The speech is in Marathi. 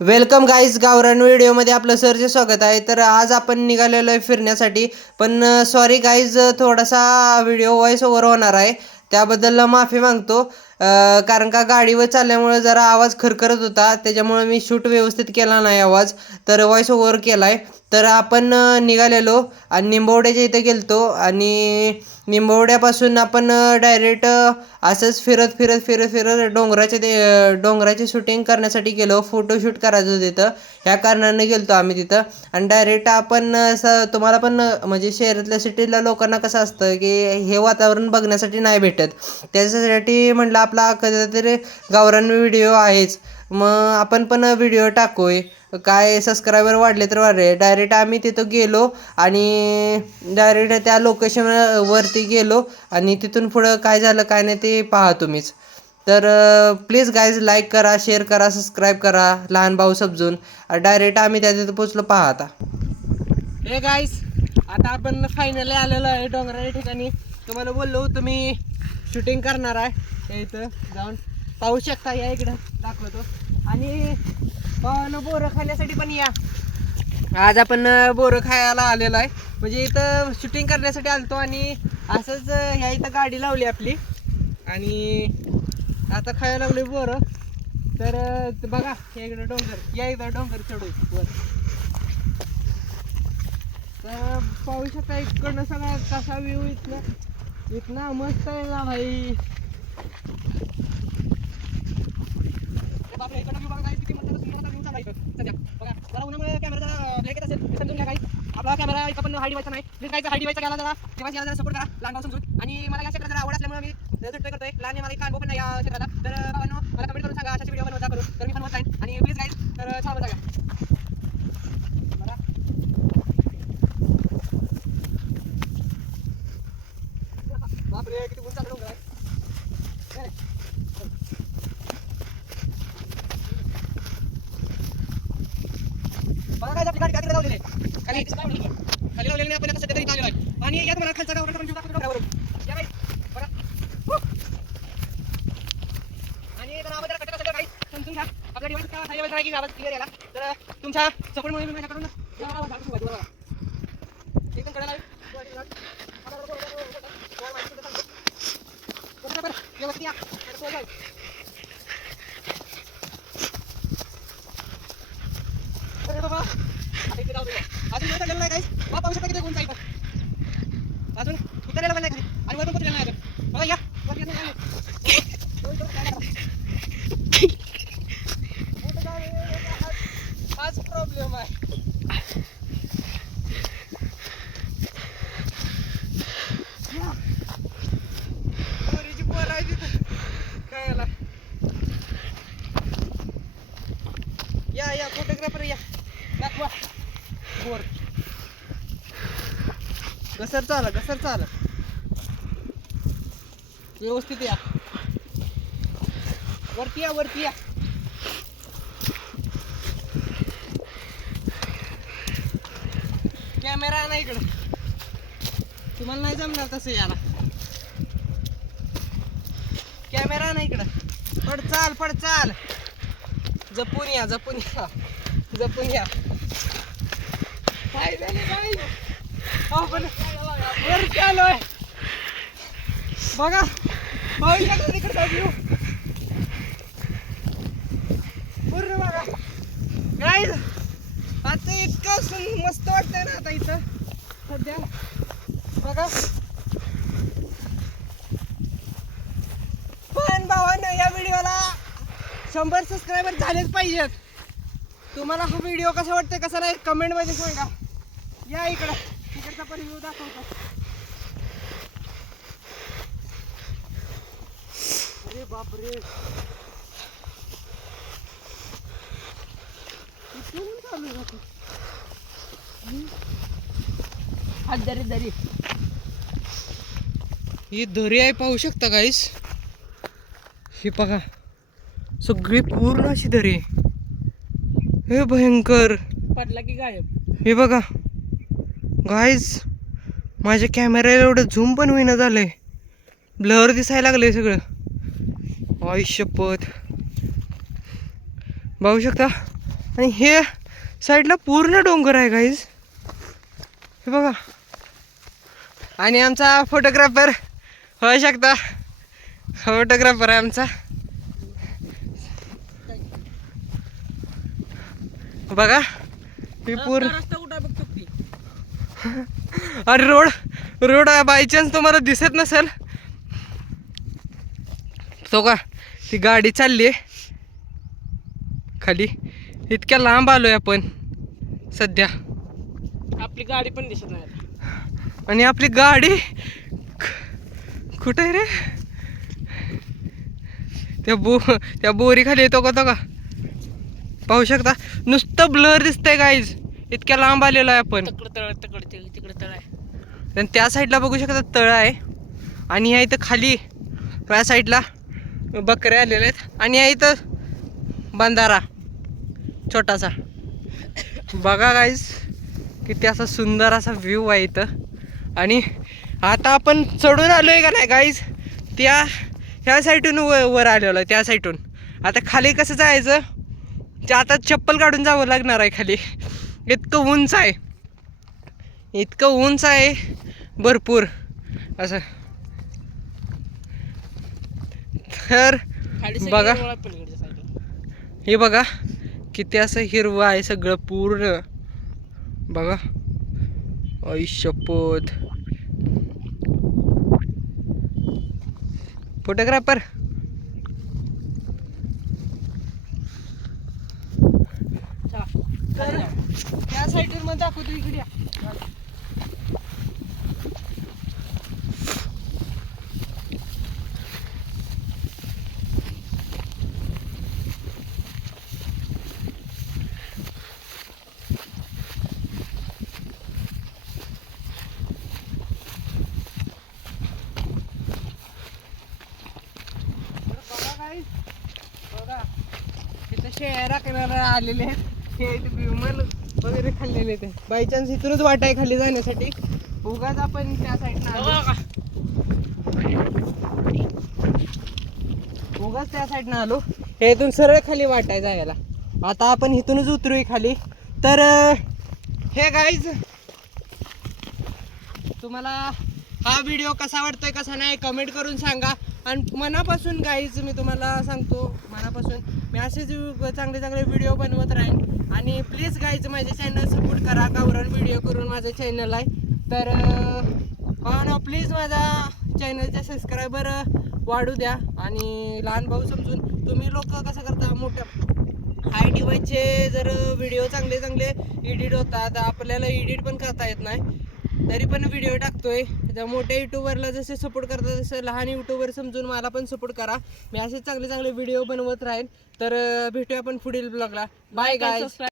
वेलकम गाईज, गावरान व्हिडिओमध्ये आपलं सरचे स्वागत आहे. तर आज आपण निघालेलो आहे फिरण्यासाठी. पण सॉरी गाईज, थोडासा व्हिडिओ व्हॉइस ओव्हर होणार आहे, त्याबद्दल माफी मागतो. कारण का गाडीवर चालल्यामुळे जरा आवाज खरखरत होता, त्याच्यामुळे मी शूट व्यवस्थित केला नाही आवाज, तर व्हॉइस ओव्हर केला आहे. तर आपण निघालेलो आणि निंबवड्याच्या इथे गेलतो आणि निंबवड्यापासून आपण डायरेक्ट असंच फिरत फिरत फिरत फिरत डोंगराची शूटिंग करण्यासाठी गेलो. फोटोशूट करायचं होतं तिथं, ह्या कारणाने गेलतो आम्ही तिथं. आणि डायरेक्ट आपण तुम्हाला पण म्हणजे शहरातल्या सिटीतल्या लोकांना कसं असतं की हे वातावरण बघण्यासाठी नाही भेटत, त्याच्यासाठी म्हटलं आपला कधीतरी गावरान व्हिडिओ आहेच, मग आपण पण व्हिडिओ टाकूय. काय सबस्क्रायबर वाढले तर वाढले. डायरेक्ट आम्ही तिथं गेलो आणि डायरेक्ट त्या लोकेशन वरती गेलो आणि तिथून पुढं काय झालं काय नाही ते पहा तुम्हीच. तर प्लीज गाईज, लाईक करा, शेअर करा, सबस्क्राईब करा, लहान भाऊ समजून. डायरेक्ट आम्ही त्या तिथं पोचलो, पहा आता. हे गाईज, आता आपण फायनली आलेलो आहे डोंगराच्या ठिकाणी. तुम्हाला बोललो तुम्ही शूटिंग करणार आहे, इथं जाऊन पाहू शकता. या इकडं दाखवतो. आणि भावानं बोरं खाण्यासाठी पण या. आज आपण बोरं खायला आलेलो आहे, म्हणजे इथं शूटिंग करण्यासाठी आलतो आणि असंच ह्या इथं गाडी लावली आपली आणि आता खायला लागलो बोरं. तर बघा या इकडं डोंगर, या इकडं डोंगर चढू वर. तर पाहू शकता इकडनं सगळा कसा व्ह्यू इथला मस्त आहे ना भाई. इकडनं व्ह्यू बघा किती मस्त सुंदर व्ह्यू चालला इथं सध्या. बघा जरा उन्हामुळे कॅमेरा जरा ब्लॅक येत असेल, समजून घ्या काही. आपला कॅमेरा इथं पण हाय डिवायचा नाही, प्लीज काय हाय डिवायचा घ्यायला जरा डिवाइस घ्यायला जरा सपोर्ट करा, लहान भाऊ समजून. आणि मला या क्षेत्रात जरा आवड असल्यामुळे मी सुट्टी करतोय. लहान मला एक अनुभव पण नाही या क्षेत्राला. तर भावांनो मला कमेंट करून सांगा अशाच व्हिडिओ बनवता करू, तर मी बनवत राहीन. आणि प्लीज गाईज, तर छान बघा. बापरे किती उंच डोंगर आहे. बघा काय आपली गाडी काय लावलेली आहे खाली लावलेली आपण आता सध्या तरी आलेलो आहे. आणि या तुम्हाला खालचा गावरान पण जीव दाखवतो डोंगरावरून. या बाई बघा. आणि जरा आवाज जरा कटकट असेल काही समजून घ्या. आपला डिवाइस का हाय लेवलचा आहे की आवाज क्लिअर यायला. तर तुमच्या सपोर्टमुळे मी माझ्याकडून आवाज दाखवू शकतो. बघा एकदम कडेला आहे. व्यवस्थित या. अरे बाबा इथे जाऊ दे. अजून इथं गेलं नाही काही. पाहू शकता किती उंच आहे इथं. अजून उतरायला पण नाही खाली आणि वरून पोचलेलं नाही अजून. बघा या वरती येत नाही. हाच प्रॉब्लेम आहे. पोरीची पोर आहे तिथं काय याला. या फोटोग्राफर या दाखवा बोर. घसर चाल व्यवस्थित या. वरती या. कॅमेरा नाही इकडं, तुम्हाला नाही जमणार तसं याला. कॅमेरा नाही इकडं. पड चाल. जपून या. काय झालं काय आपण वर आलोय. बघा पाहू शकता तिकडचा व्ह्यू पूर्ण. बघा गाईज, आता इतकं मस्त वाटतंय ना आता इथं सध्या. बघा पण भावांनो, या व्हिडिओला 100 सबस्क्रायबर झालेच पाहिजेत. तुम्हाला हा व्हिडिओ कसा वाटतंय कसा नाही कमेंट मध्ये सांगा. या इकडचा पण व्ह्यू दाखवतो. अरे बापरे इथून चालू आहे. दरी ही दरी आहे, पाहू शकता गाईस. ही बघा सगळी पूर्ण अशी दरी आहे. हे भयंकर पडला की गायब. हे बघा गाईज, माझ्या कॅमेऱ्याला एवढं झूम पण होईना झालंय, ब्लर दिसायला लागलंय सगळं. आई शपथ, बघू शकता आणि हे साईडला पूर्ण डोंगर आहे गाईज, हे बघा. आणि आमचा फोटोग्राफर होऊ शकता, फोटोग्राफर आहे आमचा. बघा ही पूर्ण अरे रोड बाय चान्स तुम्हाला दिसत नसेल तो का, ती गाडी चालली आहे खाली. इतक्या लांब आलोय आपण सध्या, आपली गाडी पण दिसत नाही. आणि आपली गाडी कुठे आहे रे? त्या बोरी खाली येतो का, तो का पाहू शकता, नुसतं ब्लर दिसतंय गाईज, इतक्या लांब आलेलो आहे आपण. तिकडे तळ आहे. आणि त्या साईडला बघू शकता तळ आहे. आणि ह्या इथं खाली त्या साईडला बकऱ्या आलेल्या आहेत. आणि ह्या इथं बंधारा छोटासा. बघा गाईज किती असा सुंदर असा व्ह्यू आहे इथं. आणि आता आपण चढून आलोय का नाही गाईज, ह्या साईडून वर आलेलो आहे, त्या साईडून. आता खाली कसं जायचं ते आता चप्पल काढून जावं लागणार आहे खाली. इतकं उंच आहे, इतकं उंच आहे भरपूर असं. तर बघा हे बघा किती असं हिरवं आहे सगळं पूर्ण. बघा आई शपथ. फोटोग्राफर त्या साईडवर मग दाखवतो, इकडे या. बघा तिथं शेळ्या करायला आलेले आहेत, हे विमान वगैरे खाल्लेले ते. बाय चान्स इथूनच वाट आहे खाली जाण्यासाठी, उगाच आपण त्या साईडनं आलो, उगाच त्या साईडनं आलो. हे इथून सरळ खाली वाट आहे जायला. आता आपण इथूनच उतरूय खाली. तर हे गाईज तुम्हाला हा व्हिडिओ कसा वाटतोय कसा नाही कमेंट करून सांगा. आणि मनापासून गाईज मी तुम्हाला सांगतो, मनापासून मी असेच चांगले चांगले व्हिडिओ बनवत राहीन. आणि प्लीज गाईज माझ्या चॅनल सपोर्ट करा, गावरान व्हिडिओ करून माझं चॅनल आहे. तर प्लीज माझा चॅनलचा सबस्क्रायबर वाढू द्या. आणि लहान भाऊ समजून तुम्ही लोक कसं करता, मोठ्या हाय डिवाइसचे जर व्हिडिओ चांगले चांगले एडिट होतात, आपल्याला एडिट पण करता येत नाही, तरी पण व्हिडिओ टाकतोय. त्या मोठ्या यूट्यूबरला जसे सपोर्ट करतात तसं लहान यूट्यूबर समजून मला पण सपोर्ट करा. मी असेच चांगले चांगले व्हिडिओ बनवत राहीन. तर भेटूया आपण पुढील ब्लॉगला. Bye guys.